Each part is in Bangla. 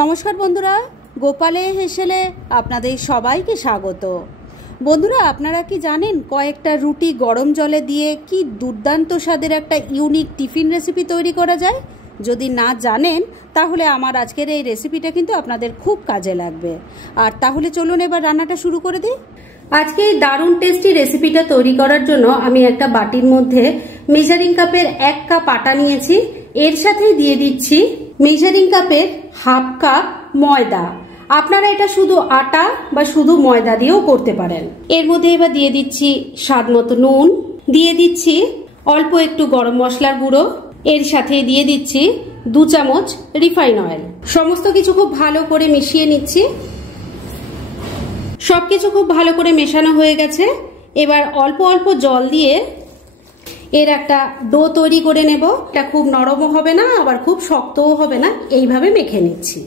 নমস্কার বন্ধুরা, গোপালে হেসেলে আপনাদের সবাইকে স্বাগত। বন্ধুরা, আপনারা কি জানেন কয়েকটা রুটি গরম জলে দিয়ে কি দুর্দান্ত স্বাদের একটা ইউনিক টিফিন রেসিপি তৈরি করা যায়? যদি না জানেন তাহলে আমার আজকের এই রেসিপিটা কিন্তু আপনাদের খুব কাজে লাগবে। আর তাহলে চলুন এবার রান্নাটা শুরু করে দিই। আজকে এই দারুণ টেস্টি রেসিপিটা তৈরি করার জন্য আমি একটা বাটির মধ্যে মেজারিং কাপের 1 কাপ আটা নিয়েছি। এর সাথে দিয়ে দিচ্ছি মেজারিং কাপের হাফ কাপ ময়দা। আপনারা এটা শুধু আটা বা শুধু ময়দা দিয়েও করতে পারেন। এর মধ্যে এবার দিয়ে দিচ্ছি স্বাদ মতো নুন, দিয়ে দিচ্ছি অল্প একটু গরম মশলার গুঁড়ো, এর সাথে দিয়ে দিচ্ছি 2 চামচ রিফাইন অয়েল। সমস্ত কিছু খুব ভালো করে মিশিয়ে নিচ্ছি। সবকিছু খুব ভালো করে মেশানো হয়ে গেছে। এবার অল্প অল্প জল দিয়ে এর একটা ডো তৈরি করে নেব। এটা খুব নরমও হবে না, আবার খুব শক্তও হবে না, এইভাবে মেখে নিচ্ছি।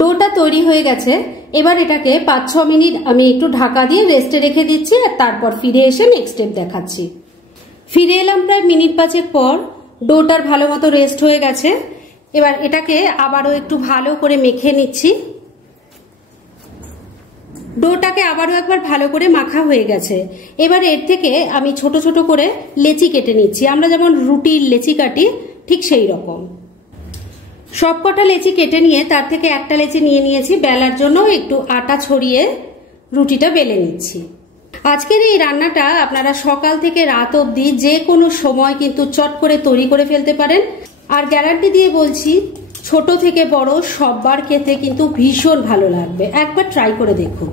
ডোটা তৈরি হয়ে গেছে। এবার এটাকে 5-6 মিনিট আমি একটু ঢাকা দিয়ে রেস্টে রেখে দিচ্ছি, আর তারপর ফিরে এসে নেক্সট স্টেপ দেখাচ্ছি। ফিরে এলাম প্রায় মিনিট 5 পর। ডোটার ভালো মতো রেস্ট হয়ে গেছে। এবার এটাকে আবারও একটু ভালো করে মেখে নিচ্ছি। ডোটাকে আবারও একবার ভালো করে মাখা হয়ে গেছে। এবার এর থেকে আমি ছোট ছোট করে লেচি কেটে নিচ্ছি। আমরা যেমন রুটির লেচি কাটি ঠিক সেই রকম সবকটা লেচি কেটে নিয়ে তার থেকে একটা লেচি নিয়ে নিয়েছি। বেলার জন্য একটু আটা ছড়িয়ে রুটিটা বেলে নিচ্ছি। আজকের এই রান্নাটা আপনারা সকাল থেকে রাত অবধি যে কোনো সময় কিন্তু চট করে তৈরি করে ফেলতে পারেন। আর গ্যারান্টি দিয়ে বলছি, ছোট থেকে বড় সববার খেতে কিন্তু ভীষণ ভালো লাগবে। একবার ট্রাই করে দেখুন।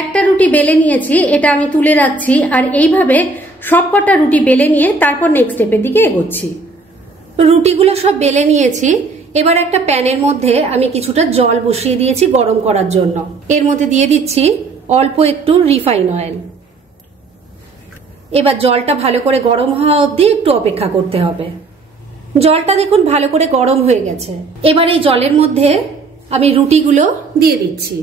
একটা রুটি বেলে নিয়েছি, এটা আমি তুলে রাখছি। আর এইভাবে সবকটা রুটি বেলে নিয়ে তারপর নেক্সট স্টেপের দিকে এগোচ্ছি। রুটিগুলো সব বেলে নিয়েছি। এবার একটা প্যানের মধ্যে আমি কিছুটা জল বসিয়ে দিয়েছি গরম করার জন্য। এর মধ্যে দিয়ে দিচ্ছি অল্প একটু রিফাইন অয়েল। এবার জলটা ভালো করে গরম হওয়া অবধি একটু অপেক্ষা করতে হবে। জলটা দেখুন ভালো করে গরম হয়ে গেছে। এবার এই জলের মধ্যে আমি রুটিগুলো দিয়ে দিচ্ছি।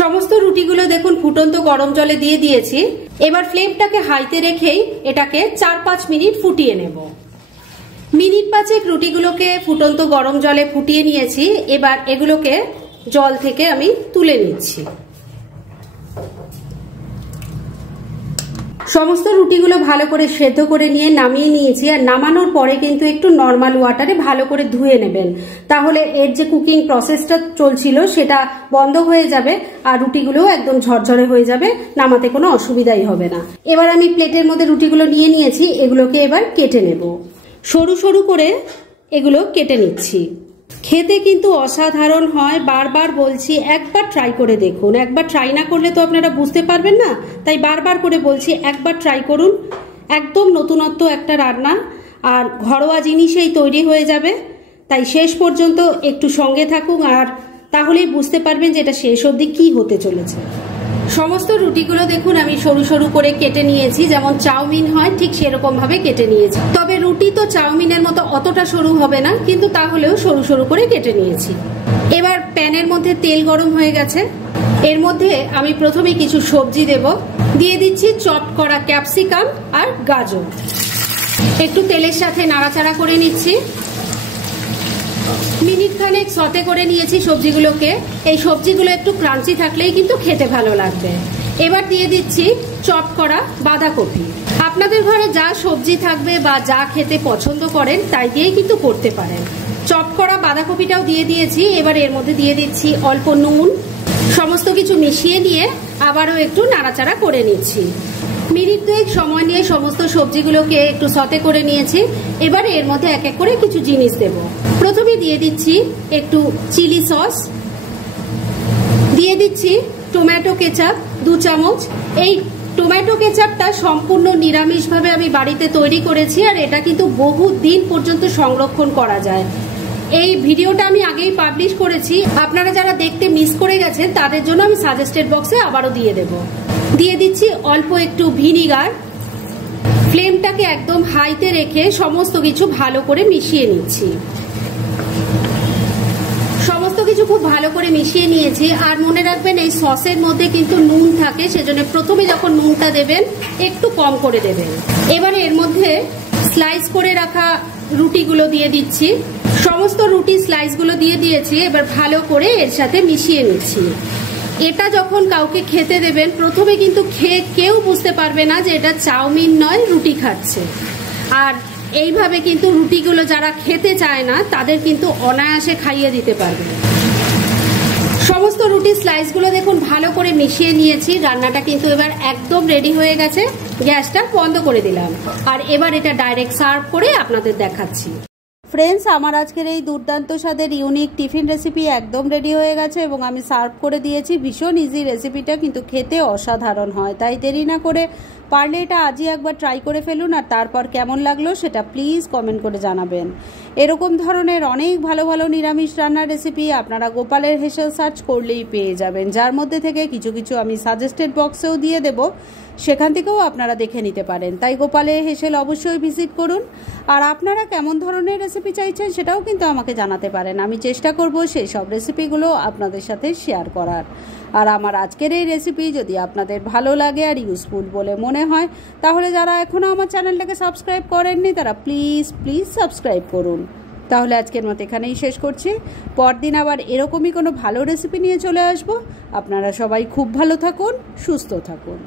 সমস্ত রুটিগুলো দেখুন ফুটন্ত গরম জলে দিয়ে দিয়েছি। এবার ফ্লেমটাকে হাইতে রেখেই এটাকে 4-5 মিনিট ফুটিয়ে নেব। মিনিট 5 রুটিগুলোকে ফুটন্ত গরম জলে ফুটিয়ে নিয়েছি। এবার এগুলোকে জল থেকে আমি তুলে নিচ্ছি। সমস্ত রুটিগুলো ভালো করে সেদ্ধ করে নিয়ে নামিয়ে নিয়েছি। আর নামানোর পরে কিন্তু একটু নর্মাল ওয়াটারে ভালো করে ধুয়ে নেবেন, তাহলে এর যে কুকিং প্রসেসটা চলছিল সেটা বন্ধ হয়ে যাবে আর রুটিগুলোও একদম ঝরঝরে হয়ে যাবে, নামাতে কোনো অসুবিধাই হবে না। এবার আমি প্লেটের মধ্যে রুটিগুলো নিয়ে নিয়েছি। এগুলোকে এবার কেটে নেব। সরু সরু করে এগুলো কেটে নিচ্ছি। খেতে কিন্তু অসাধারণ হয়। বারবার বলছি, একবার ট্রাই করে দেখুন। একবার ট্রাই না করলে তো আপনারা বুঝতে পারবেন না, তাই বারবার করে বলছি একবার ট্রাই করুন। একদম নতুনত্ব একটা রান্না, আর ঘরোয়া জিনিসেই তৈরি হয়ে যাবে। তাই শেষ পর্যন্ত একটু সঙ্গে থাকুন, আর তাহলেই বুঝতে পারবেন যে এটা শেষ অবধি কি হতে চলেছে। সমস্ত রুটিগুলো দেখুন আমি সরু সরু করে কেটে নিয়েছি, যেমন চাউমিন হয় ঠিক সেরকম ভাবে কেটে নিয়েছি। তবে রুটি তো চাউমিনের মতো অতটা সরু হবে না, কিন্তু তাহলেও সরু সরু করে কেটে নিয়েছি। এবার প্যানের মধ্যে তেল গরম হয়ে গেছে। এর মধ্যে আমি প্রথমে কিছু সবজি দেব। দিয়ে দিচ্ছি চপ করা ক্যাপসিকাম আর গাজর। একটু তেলের সাথে নাড়াচাড়া করে নিচ্ছি। মিনিট খানেক সতে করে নিয়েছি সবজিগুলোকে। এই সবজিগুলো একটু ক্রাঞ্চি থাকলেই কিন্তু খেতে ভালো লাগবে। এবার দিয়ে দিচ্ছি চপ করা বাঁধাকপি। আপনাদের ঘরে যা সবজি থাকবে বা যা খেতে পছন্দ করেন তাই দিয়েই কিন্তু করতে পারেন। চপ করা বাঁধাকপিটাও দিয়ে দিয়েছি। এবার এর মধ্যে দিয়ে দিচ্ছি অল্প নুন। সমস্ত কিছু মিশিয়ে নিয়ে আবারও একটু নাড়াচাড়া করে নিচ্ছি। মিনিট 2 সময় নিয়ে সমস্ত সবজিগুলোকে একটু সতে করে নিয়েছি। এবার এর মধ্যে এক এক করে কিছু জিনিস দেব। প্রথমে দিয়ে দিচ্ছি একটু চিলি সস, দিয়ে দিচ্ছি টমেটো কেচাপ 2 চামচ। এই টমেটো কেচাপটা সম্পূর্ণ নিরামিষভাবে আমি বাড়িতে তৈরি করেছি, আর এটা কিন্তু বহু দিন পর্যন্ত সংরক্ষণ করা যায়। এই ভিডিওটা আমি আগেই পাবলিশ করেছি। আপনারা যারা দেখতে মিস করে গেছেন তাদের জন্য আমি সাজেস্টেড বক্সে আবারও দিয়ে দেব। দিয়ে দিচ্ছি অল্প একটু ভিনিগার। ফ্লেমটাকে একদম হাইতে রেখে সমস্ত কিছু ভালো করে মিশিয়ে নিচ্ছি। সমস্ত কিছু খুব ভালো করে মিশিয়ে নিয়েছি। আর মনে রাখবেন এই সসের মধ্যে কিন্তু নুন থাকে, সেজন্য প্রথমে যখন নুনটা দেবেন একটু কম করে দেবেন। এবারে এর মধ্যে স্লাইস করে রাখা রুটিগুলো দিয়ে দিচ্ছি। সমস্ত রুটি স্লাইসগুলো দিয়ে দিয়েছি। এবার ভালো করে এর সাথে মিশিয়ে নিচ্ছি। এটা যখন কাউকে খেতে দেবেন প্রথমে কিন্তু খেয়ে কেউ বুঝতে পারবে না যে এটা চাউমিন নয়, রুটি খাচ্ছে। আর এইভাবে কিন্তু রুটিগুলো যারা খেতে চায় না তাদের কিন্তু অনায়াসে খাইয়ে দিতে পারবে। সমস্ত রুটি স্লাইসগুলো দেখুন ভালো করে মিশিয়ে নিয়েছি। রান্নাটা কিন্তু এবার একদম রেডি হয়ে গেছে। গ্যাসটা বন্ধ করে দিলাম। আর এবার এটা ডাইরেক্ট সার্ভ করে আপনাদের দেখাচ্ছি। ফ্রেন্ডস, আমার আজকের এই দুর্দান্ত স্বাদের ইউনিক টিফিন রেসিপি একদম রেডি হয়ে গেছে এবং আমি সার্ভ করে দিয়েছি। ভীষণ ইজি রেসিপিটা, কিন্তু খেতে অসাধারণ হয়। তাই দেরি না করে পারলে এটা আজই একবার ট্রাই করে ফেলুন। আর তারপর কেমন লাগলো সেটা প্লিজ কমেন্ট করে জানাবেন। এরকম ধরনের অনেক ভালো ভালো নিরামিষ রান্নার রেসিপি আপনারা গোপালের হেসেল সার্চ করলেই পেয়ে যাবেন, যার মধ্যে থেকে কিছু কিছু আমি সাজেস্টেড বক্সেও দিয়ে দেব, সেখান থেকেও আপনারা দেখে নিতে পারেন। তাই গোপালের হেসেল অবশ্যই ভিজিট করুন। আর আপনারা কেমন ধরনের রেসিপি চাইছেন সেটাও কিন্তু আমাকে জানাতে পারেন। আমি চেষ্টা করব সেই সব রেসিপিগুলো আপনাদের সাথে শেয়ার করার। আর আমার আজকের এই রেসিপি যদি আপনাদের ভালো লাগে আর ইউজফুল বলে মনে হয়, তাহলে যারা এখনও আমার চ্যানেলটাকে সাবস্ক্রাইব করেননি তারা প্লিজ সাবস্ক্রাইব করুন। তাহলে আজকের মতো এখানেই শেষ করছি। পরদিন আবার এরকমই কোনো ভালো রেসিপি নিয়ে চলে আসব। আপনারা সবাই খুব ভালো থাকুন, সুস্থ থাকুন।